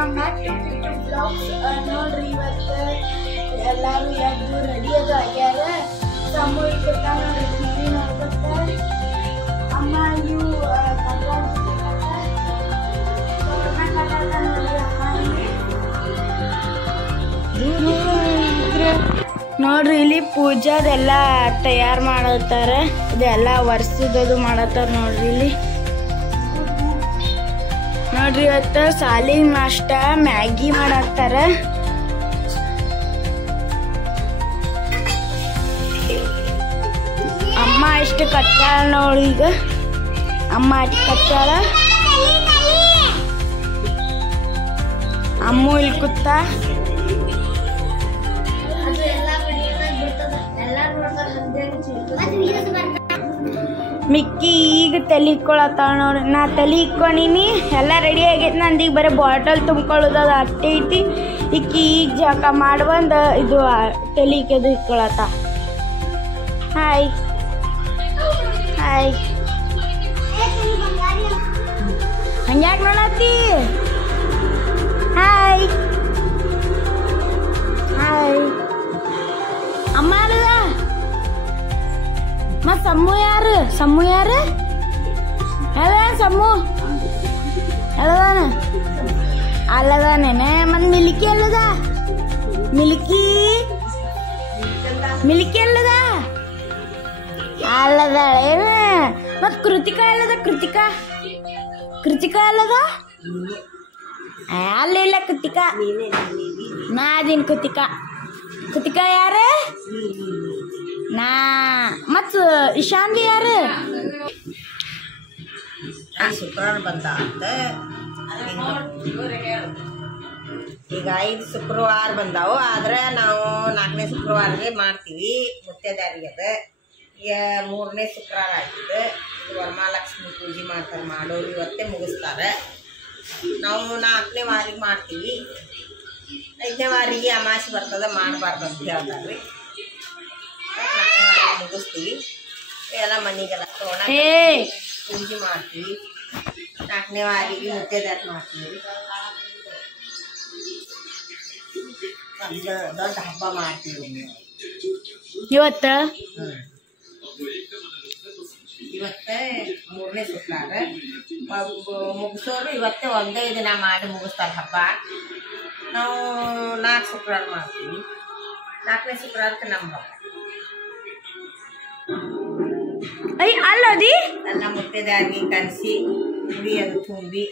Welcome back to Kittu blogs. ನೋಡ್ರಿ ಇವತ್ತು ಎಲ್ಲರೂ ಎದ್ದು ರೆಡಿ ಅದು ಆಗ್ಯಾರ. ಸಮೂಹಿಕ ನೋಡ್ರಿ ಟಿವಿ ನೋಡ್ಕೊತ ಅಮ್ಮ ಇವು ನೋಡ್ರಿ ಇಲ್ಲಿ ಪೂಜಾದೆಲ್ಲ ತಯಾರು ಮಾಡತ್ತಾರ. ಇದೆಲ್ಲ ವರ್ಷದದು ಮಾಡತ್ತಾರ ನೋಡ್ರಿ ಇಲ್ಲಿ. ನೋಡ್ರಿ ಇವತ್ತು ಸಾಲಿನ ನಾಷ್ಟ ಮ್ಯಾಗಿ ಮಾಡತ್ತಾರ. ಅಮ್ಮ ಎಷ್ಟು ಕಟ್ಟಾಳ ನೋಡಿ. ಈಗ ಅಮ್ಮ ಅಷ್ಟು ಕಟ್ಟಾಳ. ಅಮ್ಮು ಇಲ್ಲಿ ಕೂತ ಮಿಕ್ಕಿ ಈಗ ತಲೆ ಇಕ್ಕೊಳತ್ತಾಳ ನೋಡ್ರಿ. ನಾ ತಲೆ ಇಕ್ಕೊಂಡಿನಿ, ಎಲ್ಲ ರೆಡಿ ಆಗೈತಿ. ನಂದು ಈಗ ಬರೀ ಬಾಟಲ್ ತುಂಬ್ಕೊಳ್ಳೋದು ಅದು ಅಟ್ಟೆ ಐತಿ. ಇಕ್ಕಿ ಈಗ ಜಳಕ ಮಾಡ್ಬಂದು ಇದು ತಲೆ ಇಕ್ಕೋದು ಇಕ್ಕೊಳತ್ತ. ಹಾಯ್ ಹಾಯ್, ಹಂಗ್ಯಾಕೆ ನೋಡತ್ತಿ? Hi hi. ಅಮ್ಮ ಅಲ್ಲ ಮತ್ ಸಮ್ಮು ಯಾರು? ಸಮ್ಮು ಯಾರು? ಎಲ್ಲ ಸಮ್ಮು ಎಲ್ಲದಾನ? ಅಲ್ಲದಾನೇನೆ. ಮತ್ ಮಿಲ್ಕಿ ಅಲ್ಲದ? ಮಿಲ್ಕಿ ಮಿಲ್ಕಿ ಅಲ್ಲದ? ಅಲ್ಲದಾಳೇನ? ಮತ್ ಕೃತಿಕಾ ಎಲ್ಲದ? ಕೃತಿಕಾ ಕೃತಿಕಾ ಅಲ್ಲದ? ಅಲ್ಲಿಲ್ಲ ಕೃತಿಕಾ. ನಾ ಅದೀನಿ ಕೃತಿಕಾ. ಕೃತಿಕಾ ಯಾರು? ನಾ. ಮತ್ ಇಶಾನ್ವಿ ಯಾರು? ಶುಕ್ರವಾರ ಬಂದ ಅಂತ ಈಗ 5 ಶುಕ್ರವಾರ ಬಂದಾವು. ಆದ್ರೆ ನಾವು 4ನೇ ಶುಕ್ರವಾರನೇ ಮಾಡ್ತೀವಿ ಮುತ್ತೈದೆಯರಿಗೆ. ಅದ ಈಗ 3ನೇ ಶುಕ್ರವಾರ ಆಯ್ತದೆ. ಇದು ವರಮಹಾಲಕ್ಷ್ಮಿ ಪೂಜೆ ಮಾಡ್ತಾರೆ, ಮಾಡೋರು ಇವತ್ತೇ ಮುಗಿಸ್ತಾರೆ. ನಾವು 4ನೇ ವಾರಿಗೆ ಮಾಡ್ತೀವಿ. 5ನೇ ವಾರಿಗೆ ಅಮಾವಾಸ್ಯೆ ಬರ್ತದೆ, ಮಾಡಬಾರ್ದು ಅಂತ ಹೇಳ್ತಾರೆ. 4ನೇ ವಾರ ಮುಗಿಸ್ತೀವಿ. ಎಲ್ಲ ಮನೆಗೆಲ್ಲ ತೋರಣ ಪೂಜೆ ಮಾಡ್ತೀವಿ. 4ನೇ ವಾರಿಗೆ ಮುತ್ತೈದೆಯರು ಮಾಡ್ತೀವಿ. ದೊಡ್ಡ ಹಬ್ಬ ಮಾಡ್ತೀವಿ ಇವತ್ತ. ಇವತ್ತೇ 3ನೇ ಶುಕ್ರವಾರ ಮುಗಿಸೋರು ಇವತ್ತೇ ಒಂದೇ ದಿನ ಮಾಡಿ ಮುಗಿಸ್ತಾರೆ ಹಬ್ಬ. ನಾವು 4 ಶುಕ್ರವಾರ ಮಾಡ್ತೀವಿ. 4ನೇ ಶುಕ್ರವಾರಕ್ಕೆ ನಮ್ಮ ಹಬ್ಬ. ಅಲ್ಲದಿ ಎಲ್ಲ ಮುತ್ತೈದೆಯರಿಗೆ ಕರೆಸಿ ಉಡಿ ಅದು ತುಂಬಿ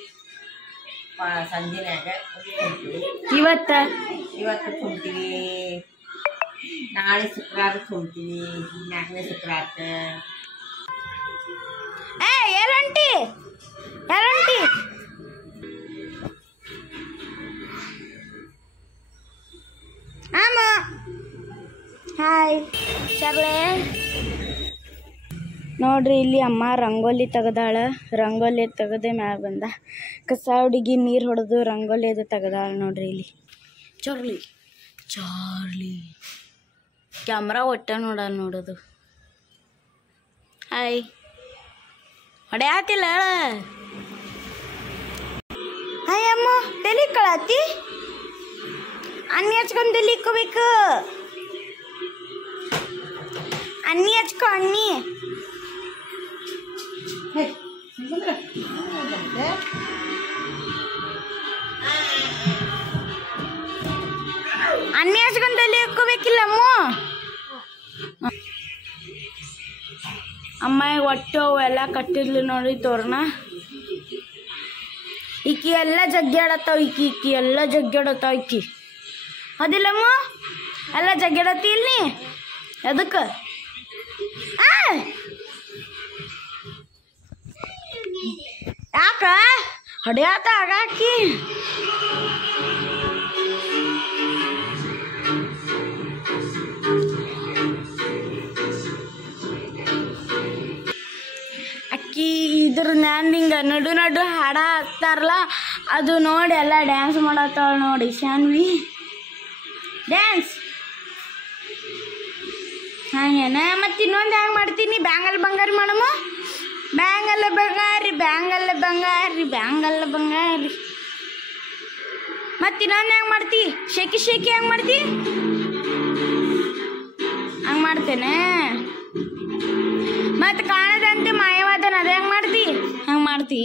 ಸಂಜೆನ್ಯಾಗ ಉಡಿ ತುಂಬ್ತೀವಿ. ಇವತ್ತು ತುಂಬ್ತೀವಿ. ನಾಳೆ ಶುಕ್ರವಾರ ತುಂಬ್ತೀವಿ. 4ನೇ ಶುಕ್ರವಾರಕ್ಕೆ ಎಲ್ಲಂಟಿ ಎಲ್ಲಂಟಿ ಆಮ. ಹಾಯ್ ಶರ್ಲೆ. ನೋಡ್ರಿ ಇಲ್ಲಿ ಅಮ್ಮ ರಂಗೋಲಿ ತೆಗ್ದಾಳ. ರಂಗೋಲಿ ತೆಗದೆ ಮ್ಯಾಗ ಬಂದ ಕಸ ಹುಡುಗಿ ನೀರು ಹೊಡೆದು ರಂಗೋಲಿ ಅದು ತೆಗ್ದಾಳ. ನೋಡ್ರಿ ಇಲ್ಲಿ ಚಾರ್ಲಿ ಚಾರ್ಲಿ ಕ್ಯಾಮ್ರಾ ಒಟ್ಟ ನೋಡೋದು. ಹಾಯ್ ಹೊಡೆಯತಿಲ್ಲ. ಹಾಯ್ ಅಮ್ಮ, ತಲೆ ಕಳತಿ ಅನ್ನಿ ಹಚ್ಕೊಂಡು ತಲೆ ಇಕ್ಕೋಬೇಕು. ಅನ್ನಿ ಹಚ್ಕೊ ಅನ್ನಿ. ಅನ್ನಿ ಹಚ್ಕೊಂಡು ತಲೆ ಇಕ್ಕೋಬೇಕಿಲ್ಲ ಅಮ್ಮ. ಅಮ್ಮ ಒಟ್ಟು ಅವೆಲ್ಲ ಕಟ್ಟಿದ್ಲು ನೋಡಿ ತೋರಣ. ಈಕಿ ಎಲ್ಲ ಜಗ್ಗಾಡತ್ತಾವ. ಈಕಿ ಎಲ್ಲ ಜಗ್ಗಾಡತ್ತಾವ. ಈಕಿ ಅದಿಲ್ಲಮ್ಮ ಎಲ್ಲ ಜಗ್ಗಾಡತ್ತಿ ಇಲ್ಲಿ. ಎದಕ್ಕೆ ಯಾಕ ಹೊಡೆಯಾತ ಆಗಾಕಿ? ಅಕ್ಕಿ ಇದ್ರ ನಾನು ಹಿಂಗೆ ನಡು ನಡು ಹಾಡ ಹಾಕ್ತಾರಲ್ಲ, ಅದು ನೋಡಿ ಎಲ್ಲ ಡ್ಯಾನ್ಸ್ ಮಾಡತ್ತಾಳ ನೋಡಿ ಶಾನ್ವಿ. ಡ್ಯಾನ್ಸ್ ಹಾಗೇನ. ಮತ್ತು ಇನ್ನೊಂದು ಹೆಂಗೆ ಮಾಡ್ತೀನಿ? ಬ್ಯಾಂಗಲ್ ಬಂಗಾರಿ ಮಾಡಮ್ಮ. ಬ್ಯಾಂಗಲ್ಲ ಬಂಗಾರಿ, ಬ್ಯಾಂಗಲ್ಲ ಬಂಗಾರಿ, ಬ್ಯಾಂಗಲ್ಲ ಬಂಗಾರಿ. ಮತ್ತೆ ಇನ್ನೊಂದು ಹೆಂಗೆ ಮಾಡ್ತಿ? ಶೇಕಿ ಶೇಕಿ ಹೆಂಗೆ ಮಾಡ್ತಿ? ಹಂಗೆ ಮಾಡ್ತೇನೆ. ಮತ್ತೆ ಕಾಣದಂತೆ ಮಾಯವಾದನ ಅದು ಹೆಂಗೆ ಮಾಡ್ತಿ? ಹಂಗೆ ಮಾಡ್ತಿ.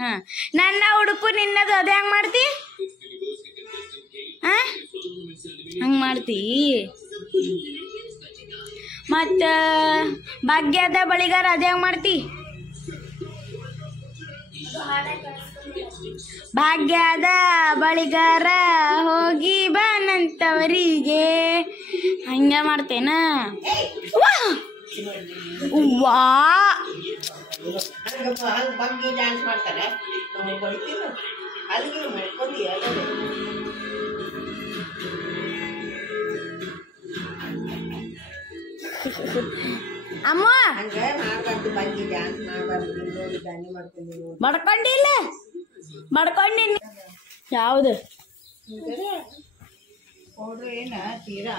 ಹಾಂ ನನ್ನ ಉಡುಪು ನಿನ್ನದು ಅದು ಹೆಂಗೆ ಮಾಡ್ತಿ? ಹಾಂ ಹಂಗೆ ಮಾಡ್ತಿ. ಮತ್ತು ಭಾಗ್ಯದ ಬಳಿಗಾರ ಅದು ಹೆಂಗೆ ಮಾಡ್ತಿ? ಭಾಗ್ಯದ ಬಳಿಗಾರ ಹೋಗಿ ಬಾನಂತವರಿಗೆ ಹಂಗೆ ಮಾಡ್ತೇನ. ವಾ ಬಗ್ಗೆ ಡ್ಯಾನ್ಸ್ ಮಾಡ್ತಾರೆ. ಅಲ್ಲಿಗೆ ಮಾಡ್ಕೊಂಡು ಅಮ್ಮ ಹಂಗೆ ಮಾಡ್ಬಾರ್ದು. ಬಗ್ಗೆ ಡ್ಯಾನ್ಸ್ ಮಾಡಬಾರ್ದು. ನೋಡಿ ದಾನಿ ಮಾಡ್ಕೊಂಡು ಮಾಡ್ಕೊಂಡಿಲ್ಲ ಮಾಡ್ಕೊಂಡಿನಿ. ಯಾವುದು ಹೋದ್ರೆ ಏನ ತೀರಾ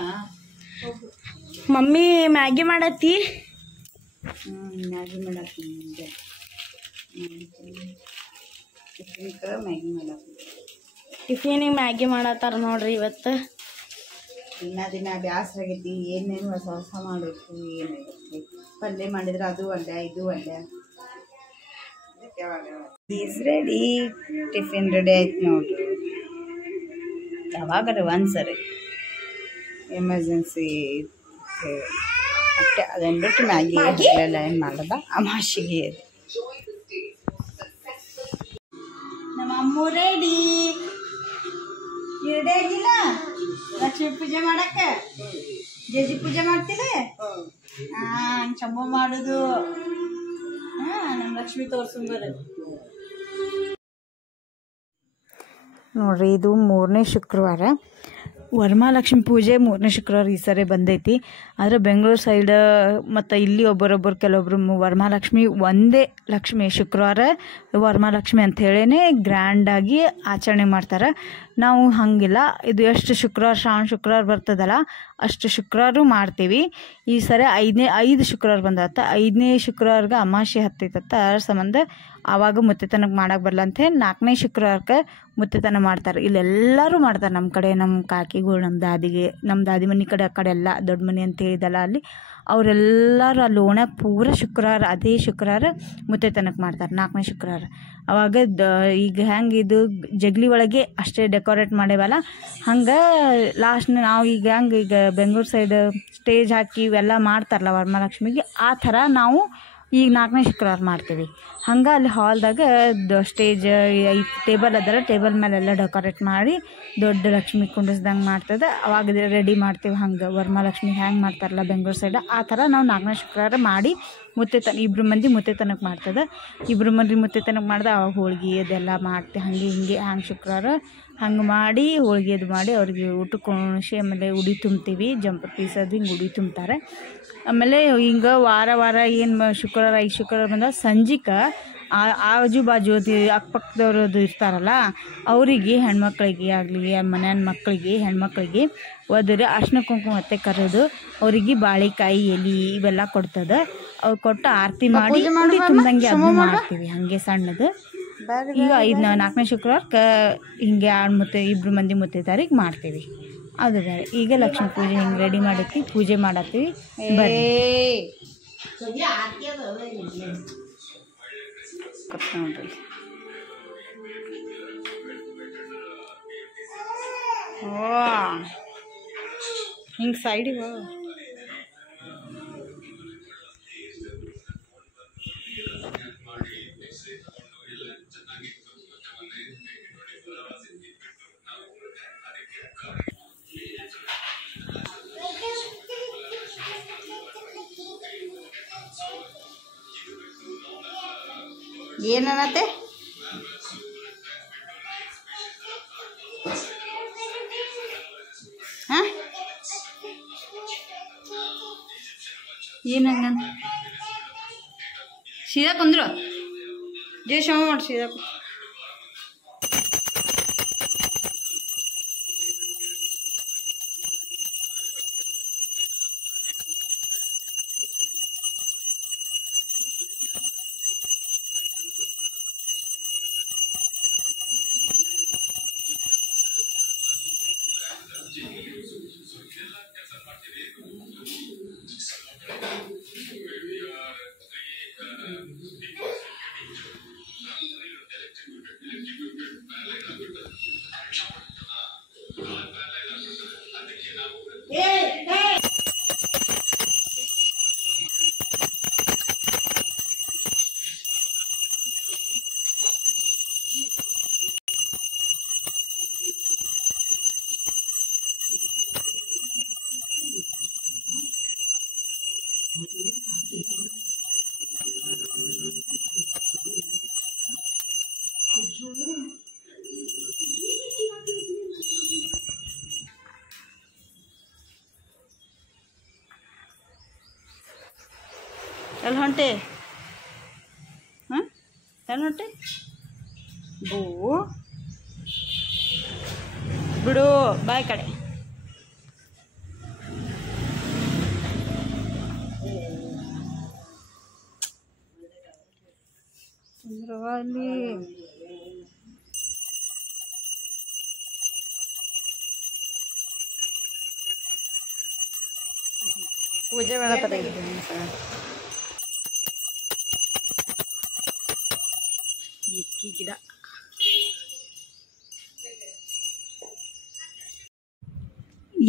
ಮಮ್ಮಿ ಮ್ಯಾಗಿ ಮಾಡತ್ತಿ. ಮ್ಯಾಗಿ ಮಾಡತ್ತೀನಿ. ಮ್ಯಾಗಿ ಮಾಡತ್ತೀನಿ. ಟಿಫಿನಿಗೆ ಮ್ಯಾಗಿ ಮಾಡತ್ತಾರ ನೋಡ್ರಿ ಇವತ್ತು. ದಿನ ಬ್ಯಾಸರ ಆಗೈತಿ. ಏನೇನು ಹೊಸ ಹೊಸ ಮಾಡಬೇಕು. ಏನು ಪಲ್ಯ ಮಾಡಿದ್ರೆ ಅದು ಅಲ್ಲ ಇದು ಅಲ್ಲ. Is ready. ಟಿಫಿನ್ ರೆಡಿ ಆಯ್ತು ನೋಡ್ರಿ. ಯಾವಾಗಾರ ಒಂದ್ಸರಿ ಎಮರ್ಜೆನ್ಸಿ ಅಷ್ಟೇ. ಅದನ್ನು ಬಿಟ್ಟು ಮ್ಯಾಗಿ ಎಲ್ಲ ಏನು ಮಾಡೋದ ಅಮಾಶಿಗೆ. ನಮ್ಮ ಅಮ್ಮ ರೆಡಿ. ರೆಡಿ ಆಗಿಲ್ಲ ಲಕ್ಷ್ಮೀ ಪೂಜೆ ಮಾಡಕ್ಕೆ? ಜೇಜಿ ಪೂಜೆ ಮಾಡ್ತೀರಿ? ಚಂಬ ಮಾಡೋದು. ನಮ್ಮ ಲಕ್ಷ್ಮಿ ತೋರ್ಸಂಬರು ನೋಡ್ರಿ. ಇದು 3ನೇ ಶುಕ್ರವಾರ. ವರಮಹಾಲಕ್ಷ್ಮಿ ಪೂಜೆ 3ನೇ ಶುಕ್ರವಾರ ಈ ಸರಿ ಬಂದೈತಿ. ಆದರೆ ಬೆಂಗಳೂರು ಸೈಡ್ ಮತ್ತು ಇಲ್ಲಿ ಒಬ್ಬರೊಬ್ಬರು ಕೆಲವೊಬ್ರು ವರಮಹಾಲಕ್ಷ್ಮಿ ಒಂದೇ ಲಕ್ಷ್ಮಿ ಶುಕ್ರವಾರ ವರಮಹಾಲಕ್ಷ್ಮಿ ಅಂಥೇಳೇ ಗ್ರ್ಯಾಂಡಾಗಿ ಆಚರಣೆ ಮಾಡ್ತಾರೆ. ನಾವು ಹಾಗಿಲ್ಲ. ಇದು ಎಷ್ಟು ಶುಕ್ರವಾರ ಶ್ರಾವಣ ಶುಕ್ರವಾರ ಬರ್ತದಲ್ಲ ಅಷ್ಟು ಶುಕ್ರವಾರ ಮಾಡ್ತೀವಿ. ಈ ಸರಿ 5 ಶುಕ್ರವಾರ ಬಂದತ್ತ. 5ನೇ ಶುಕ್ರವಾರಗೆ ಅಮಾವಾಸ್ಯೆ ಹತ್ತೈತತ್ತ. ಅದ್ರ ಸಂಬಂಧ ಆವಾಗ ಮುತ್ತೆತನಕ್ಕೆ ಮಾಡಕ್ಕೆ ಬರಲ್ಲ ಅಂತ 4ನೇ ಶುಕ್ರವಾರಕ್ಕೆ ಮುತ್ತೆತನ ಮಾಡ್ತಾರೆ. ಇಲ್ಲೆಲ್ಲರೂ ಮಾಡ್ತಾರೆ. ನಮ್ಮ ಕಡೆ ನಮ್ಮ ಕಾಕಿಗಳು, ನಮ್ಮ ದಾದಿ ಮನೆ ಕಡೆ ಆ ಕಡೆ ಎಲ್ಲ ದೊಡ್ಡ ಮನೆ ಅಂತ ಹೇಳಿದಲ್ಲ ಅಲ್ಲಿ ಅವರೆಲ್ಲರೂ ಅಲ್ಲಿ ಓಣ್ಯಾಗ ಪೂರ ಶುಕ್ರವಾರ ಅದೇ ಶುಕ್ರವಾರ ಮುತ್ತೆತನಕ್ಕೆ ಮಾಡ್ತಾರೆ 4ನೇ ಶುಕ್ರವಾರ. ಅವಾಗ ಈಗ ಹೆಂಗೆ ಇದು ಜಗಲಿ ಒಳಗೆ ಅಷ್ಟೇ ಡೆಕೋರೇಟ್ ಮಾಡೇವಲ್ಲ ಹಂಗೆ ಲಾಸ್ಟ್ನ ನಾವು ಈಗ ಹೆಂಗೆ ಈಗ ಬೆಂಗಳೂರು ಸೈಡ್ ಸ್ಟೇಜ್ ಹಾಕಿ ಇವೆಲ್ಲ ಮಾಡ್ತಾರಲ್ಲ ವರಮಹಾಲಕ್ಷ್ಮಿಗೆ ಆ ಥರ ನಾವು ಈಗ 4ನೇ ಶುಕ್ರವಾರ ಮಾಡ್ತೀವಿ. ಹಂಗೆ ಅಲ್ಲಿ ಹಾಲ್ದಾಗ ಸ್ಟೇಜ್ ಟೇಬಲ್ ಅದಲ್ಲ, ಟೇಬಲ್ ಮೇಲೆಲ್ಲ ಡೆಕೋರೇಟ್ ಮಾಡಿ ದೊಡ್ಡ ಲಕ್ಷ್ಮಿ ಕುಂಡಿಸ್ದಂಗೆ ಮಾಡ್ತದೆ. ಅವಾಗ ರೆಡಿ ಮಾಡ್ತೀವಿ. ಹಂಗೆ ವರಮಹಾಲಕ್ಷ್ಮಿ ಹೆಂಗೆ ಮಾಡ್ತಾರಲ್ಲ ಬೆಂಗಳೂರು ಸೈಡ್ ಆ ಥರ ನಾವು 4ನೇ ಶುಕ್ರವಾರ ಮಾಡಿ ಇಬ್ಬರು ಮಂದಿ ಮುತ್ತೆತನಕ್ಕೆ ಮಾಡ್ತದೆ. ಇಬ್ಬರು ಮಂದಿ ಮುತ್ತೆತನಕ್ಕೆ ಮಾಡಿದೆ ಅವಾಗ ಹೋಳ್ಗೆ ಅದೆಲ್ಲ ಮಾಡ್ತೀವಿ. ಹಂಗೆ ಶುಕ್ರವಾರ ಹಂಗೆ ಮಾಡಿ ಹೋಳ್ಗೆ ಅದು ಮಾಡಿ ಅವ್ರಿಗೆ ಊಟಕ್ಕೆ ಉಣಿಸಿ ಆಮೇಲೆ ಉಡಿ ತುಂಬ್ತೀವಿ. ಜಂಪರ್ ಪೀಸ್ ಅದು ಹಿಂಗೆ ಉಡಿ ತುಂಬ್ತಾರೆ. ಆಮೇಲೆ ಹಿಂಗೆ ವಾರ ಏನು ಶುಕ್ರವಾರ 5 ಶುಕ್ರವಾರ ಬಂದಾಗ ಸಂಜಿಕೆ ಆಜು ಬಾಜು ಅಕ್ಕಪಕ್ಕದವ್ರು ಅದು ಇರ್ತಾರಲ್ಲ ಅವರಿಗೆ ಹೆಣ್ಮಕ್ಳಿಗೆ ಆಗಲಿ ಮನೆಯ ಮಕ್ಕಳಿಗೆ ಹೆಣ್ಮಕ್ಳಿಗೆ ಒದ್ರೆ ಅರ್ಶಿನ ಕುಂಕುಮ ಮತ್ತೆ ಕರೆದು ಅವರಿಗೆ ಬಾಳೆಕಾಯಿ ಎಲೆ ಇವೆಲ್ಲ ಕೊಡ್ತದೆ. ಅವು ಕೊಟ್ಟು ಆರತಿ ಮಾಡಿ ಉಡಿ ತುಂಬ್ದಂಗೆ ಅದನ್ನು ಮಾಡ್ತೀವಿ ಹಾಗೆ ಸಣ್ಣದು. ಈಗ 4ನೇ ಶುಕ್ರವಾರಕ್ಕೆ ಹಿಂಗೆ ಇಬ್ಬರು ಮಂದಿ ಮುತ್ತೈದೆಯರಿಗೆ ಮಾಡ್ತೀವಿ. ಅದು ಬೇರೆ. ಈಗ ಲಕ್ಷ್ಮೀ ಪೂಜೆ ಹಿಂಗೆ ರೆಡಿ ಮಾಡತ್ತಿ ಪೂಜೆ ಮಾಡತ್ತೀವಿ. ಬರ್ರಿ ನೋಡ್ರಿ. ಓ ಹಿಂಗೆ ಸೈಡಿಗೆ ಏನನ್ನತ್ತೆ? ಹಾಂ ಏನಂಗ ಸೀದಾ ಕುಂದ್ರು ಜೈ ಶ್ರಮ ಮಾಡಿ ಸೀದಾ ಎಲ್ಲಿ ಹೊಂಟೆ? ಹಾಂ, ಎಲ್ಲಿ ಹೊಂಟೆ? ಬೂ ಬಿಡು, ಬಾಯ್ ಕಡೆ. ಅಲ್ಲಿ ಪೂಜೆ ಮಾಡತ್ತಾರೆ. ಎಕ್ಕಿ ಗಿಡ,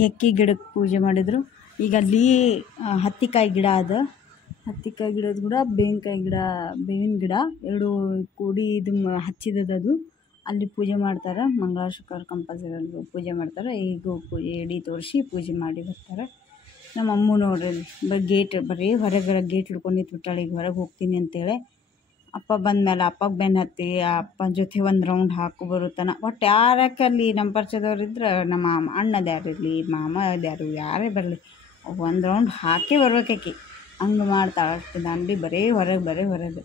ಎಕ್ಕಿ ಗಿಡಕ್ಕೆ ಪೂಜೆ ಮಾಡಿದ್ರು. ಈಗ ಅಲ್ಲಿ ಹತ್ತಿಕಾಯಿ ಗಿಡ ಅದ, ಹತ್ತಿಕಾಯಿ ಗಿಡದ ಕೂಡ ಬೇವಿನ ಗಿಡ ಎರಡು ಕೂಡಿ ಇದು ಹಚ್ಚಿದದು. ಅಲ್ಲಿ ಪೂಜೆ ಮಾಡ್ತಾರೆ. ಮಂಗಳವಾರ ಶುಕ್ರವಾರ ಕಂಪಲ್ಸರಿ ಅಲ್ಲಿ ಪೂಜೆ ಮಾಡ್ತಾರೆ. ಈಗ ಪೂಜೆ ಎಡೆ ತೋರಿಸಿ ಪೂಜೆ ಮಾಡಿ ಬರ್ತಾರೆ. ನಮ್ಮ ಅಮ್ಮ ನೋಡ್ರಿ ಗೇಟ್ ಬರೀ ಹೊರಗೆ ಗೇಟ್ ಹಿಡ್ಕೊಂಡು ನಿಂತ್ಬಿಟ್ಟಾಳೆ. ಈಗ ಹೊರಗೆ ಹೋಗ್ತೀನಿ ಅಂತೇಳಿ. ಅಪ್ಪ ಬಂದಮೇಲೆ ಅಪ್ಪಗೆ ಬೆನ್ನು ಹತ್ತಿ ಅಪ್ಪನ ಜೊತೆ ಒಂದು ರೌಂಡ್ ಹಾಕಿ ಬರುತ್ತಾನ. ಒಟ್ಟು ಯಾರಕ್ಕೆ ಅಲ್ಲಿ ನಮ್ಮ ಪರಿಚಯದವ್ರು ಇದ್ರೆ, ನಮ್ಮ ಅಣ್ಣದ ಯಾರು ಇರಲಿ, ಮಾಮ ಯಾರು ಯಾರೇ ಬರಲಿ, ಒಂದು ರೌಂಡ್ ಹಾಕಿ ಬರ್ಬೇಕಾಕಿ. ಹಂಗೆ ಮಾಡ್ತಾಳೆ. ಅಷ್ಟು ದಾಂಡಿ ಬರೀ ಹೊರಗೆ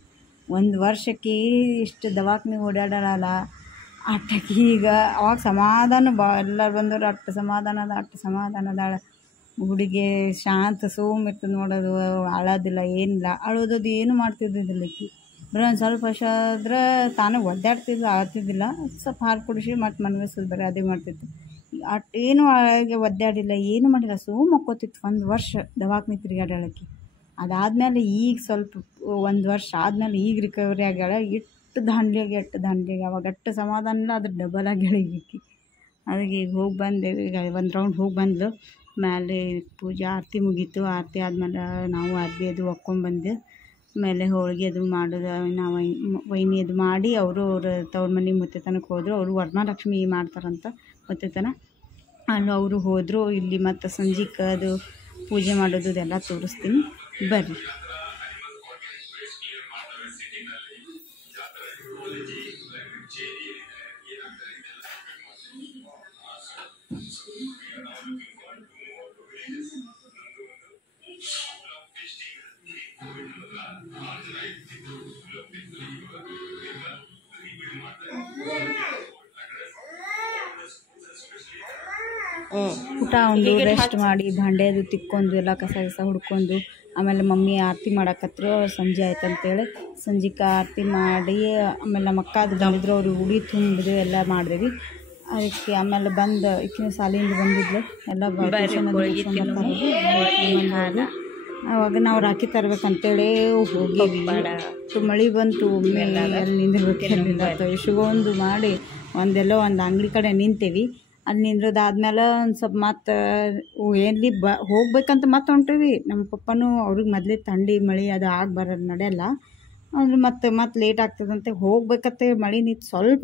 ಒಂದು ವರ್ಷಕ್ಕೆ ಇಷ್ಟು ದವಾಖಾನೆ ಓಡಾಡಲ್ಲ ಆಟಕ್ಕೆ. ಈಗ ಅವಾಗ ಸಮಾಧಾನ ಎಲ್ಲರೂ ಬಂದವರು ಅಷ್ಟು ಸಮಾಧಾನದಾಳ ಹುಡುಗಿ. ಶಾಂತ ಸೋಮ್ ಇರ್ತದೆ ನೋಡೋದು, ಅಳೋದಿಲ್ಲ, ಏನಿಲ್ಲ, ಅಳೋದದು ಏನು ಮಾಡ್ತಿದ್ದಿಲ್ಲ ಆಕಿ. ಬರೀ ಒಂದು ಸ್ವಲ್ಪ ವರ್ಷ ಆದ್ರೆ ತಾನೇ ಒದ್ದಾಡ್ತಿದ್ಲು, ಅಳ್ತಿದ್ದಿಲ್ಲ. ಸ್ವಲ್ಪ ಹಾಲು ಕುಡಿಸಿ ಮತ್ತು ಮನಗಿಸೋದು ಬರೀ ಅದೇ ಮಾಡ್ತಿತ್ತು. ಅಷ್ಟೇನು ಒದ್ದಾಡಿಲ್ಲ, ಏನು ಮಾಡಿಲ್ಲ, ಮಕ್ಕೋತಿತ್ತು. ಒಂದು ವರ್ಷ ದವಾಖಾನೆ ತಿರುಗಾಡಳಕ್ಕೆ. ಅದಾದಮೇಲೆ ಈಗ ಸ್ವಲ್ಪ ಒಂದು ವರ್ಷ ಆದಮೇಲೆ ಈಗ ರಿಕವರಿ ಆಗ್ಯಾಳ. ಎಷ್ಟು ದಾಂಡ್ಲಿಯಾಗಿ ಅವಾಗ ಅಷ್ಟು ಸಮಾಧಾನ ಇಲ್ಲ, ಅದ್ರ ಡಬಲ್ ಆಗ್ಯಾಳ ಈಕಿ. ಅದಕ್ಕೆ ಈಗ ಹೋಗಿ ಬಂದೇವಿ. ಈಗ ಒಂದು ರೌಂಡ್ ಹೋಗಿ ಬಂದ್ಲು. ಮೇಲೆ ಪೂಜೆ ಆರತಿ ಮುಗೀತು. ಆರತಿ ಆದಮೇಲೆ ನಾವು ಅರ್ಬಿ ಅದು ಒಕ್ಕೊಂಬಂದು ಆಮೇಲೆ ಹೋಳಿಗೆ ಅದು ಮಾಡೋದು ನಾವು ವೈನಿ ಅದು ಮಾಡಿ ಅವರು ಅವ್ರ ತವ್ರ ಮನೆ ಮುತ್ತೈತನಕ್ಕೆ ಹೋದರು. ಅವರು ವರಮಹಾಲಕ್ಷ್ಮಿ ಮಾಡ್ತಾರಂತ ಮುತ್ತೈತನ. ಅಲ್ಲಿ ಅವರು ಹೋದರು. ಇಲ್ಲಿ ಮತ್ತು ಸಂಜೆಗೆ ಅದು ಪೂಜೆ ಮಾಡೋದು ಇದೆಲ್ಲ ತೋರಿಸ್ತೀನಿ ಬರ್ರಿ. ಊಟ ಉಂಡು ರೆಸ್ಟ್ ಮಾಡಿ ಭಾಂಡೆ ಅದು ತಿಕ್ಕೊಂಡು ಎಲ್ಲ ಕಸ ಹುಡ್ಕೊಂಡು ಆಮೇಲೆ ಮಮ್ಮಿ ಆರತಿ ಮಾಡಕತ್ರು. ಸಂಜೆ ಆಯ್ತು ಅಂತೇಳಿ ಸಂಜೆಗೆ ಆರತಿ ಮಾಡಿ ಆಮೇಲೆ ನಮ್ಮ ಅಕ್ಕ ಅದು ಬಂದಿದ್ರು. ಅವ್ರು ಉಡಿ ತುಂಬಿದು ಎಲ್ಲ ಮಾಡಿದ್ವಿ. ಅದಕ್ಕೆ ಆಮೇಲೆ ಬಂದು ಈಕಿನ ಸಾಲಿಯಿಂದ ಬಂದಿದ್ಲು. ಎಲ್ಲ ಅವಾಗ ನಾವು ರಾಖಿ ತರ್ಬೇಕಂತೇಳಿ ಹೋಗಿ ಮಳೆ ಬಂತು. ಒಮ್ಮೆ ಅಲ್ಲಿ ನಿಂದಿರ್ಬೇಕಿರಲಿಲ್ಲ. ಇಷ್ಗೊಂದು ಮಾಡಿ ಒಂದು ಅಂಗಡಿ ಕಡೆ ನಿಂತೇವಿ. ಅಲ್ಲಿ ನಿಂದ್ರದಾದ್ಮೇಲೆ ಒಂದು ಸ್ವಲ್ಪ ಮತ್ತು ಎಲ್ಲಿ ಹೋಗ್ಬೇಕಂತ ಮತ್ತೆ ಹೊಂಟೀವಿ. ನಮ್ಮ ಪಪ್ಪನೂ ಅವ್ರಿಗೆ ಮೊದಲೇ ಥಂಡಿ ಮಳೆ ಅದು ಆಗಿ ಬರೋದು ನಡೆಯಲ್ಲ. ಅಂದ್ರೆ ಮತ್ತೆ ಲೇಟ್ ಆಗ್ತದಂತೆ ಹೋಗ್ಬೇಕಂತೆ. ಮಳೆ ಸ್ವಲ್ಪ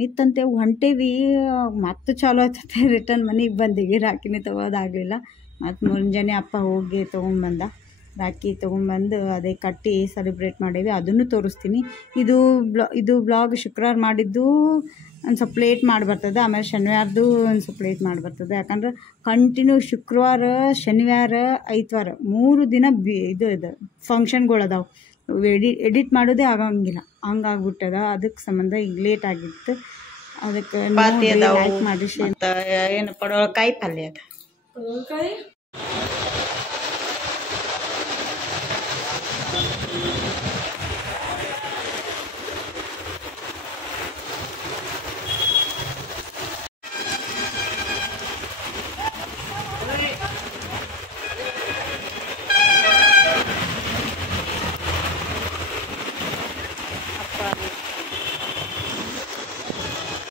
ನಿತ್ತಂತೆ ಹೊಂಟೇವಿ. ಮತ್ತೆ ಚಾಲು ಆಗ್ತೈತೆ. ರಿಟರ್ನ್ ಮನೆಗೆ ಬಂದೀವಿ. ರಾಖಿನೇ ತೊಗೋದಾಗಲಿಲ್ಲ. ಮತ್ತು ಮುಂಜಾನೆ ಅಪ್ಪ ಹೋಗಿ ತೊಗೊಂಬಂದ. ರಾಖಿ ತೊಗೊಂಬಂದು ಅದೇ ಕಟ್ಟಿ ಸೆಲೆಬ್ರೇಟ್ ಮಾಡೀವಿ. ಅದನ್ನು ತೋರಿಸ್ತೀನಿ. ಇದು ಬ್ಲಾಗ್ ಶುಕ್ರವಾರ ಮಾಡಿದ್ದು ಒಂದು ಸ್ವಲ್ಪ ಲೇಟ್ ಮಾಡಿ ಬರ್ತದೆ. ಆಮೇಲೆ ಶನಿವಾರದ್ದು ಒಂದು ಸ್ವಲ್ಪ ಲೇಟ್ ಮಾಡಿ ಬರ್ತದೆ. ಯಾಕಂದ್ರೆ ಕಂಟಿನ್ಯೂ ಶುಕ್ರವಾರ ಶನಿವಾರ ಐತವಾರ 3 ದಿನ ಇದು ಫಂಕ್ಷನ್ಗಳು ಅದಾವೆ. ಎಡಿಟ್ ಮಾಡೋದೇ ಆಗಂಗಿಲ್ಲ. ಹಂಗಾಗ್ಬಿಟ್ಟದ. ಅದಕ್ಕೆ ಸಂಬಂಧ ಈಗ ಲೇಟ್ ಆಗಿತ್ತು. ಅದಕ್ಕೆ ಲೈಕ್ ಮಾಡಿ. ಏನು ಪಡೋಳಕಾಯಿ ಪಲ್ಯ ಅದ.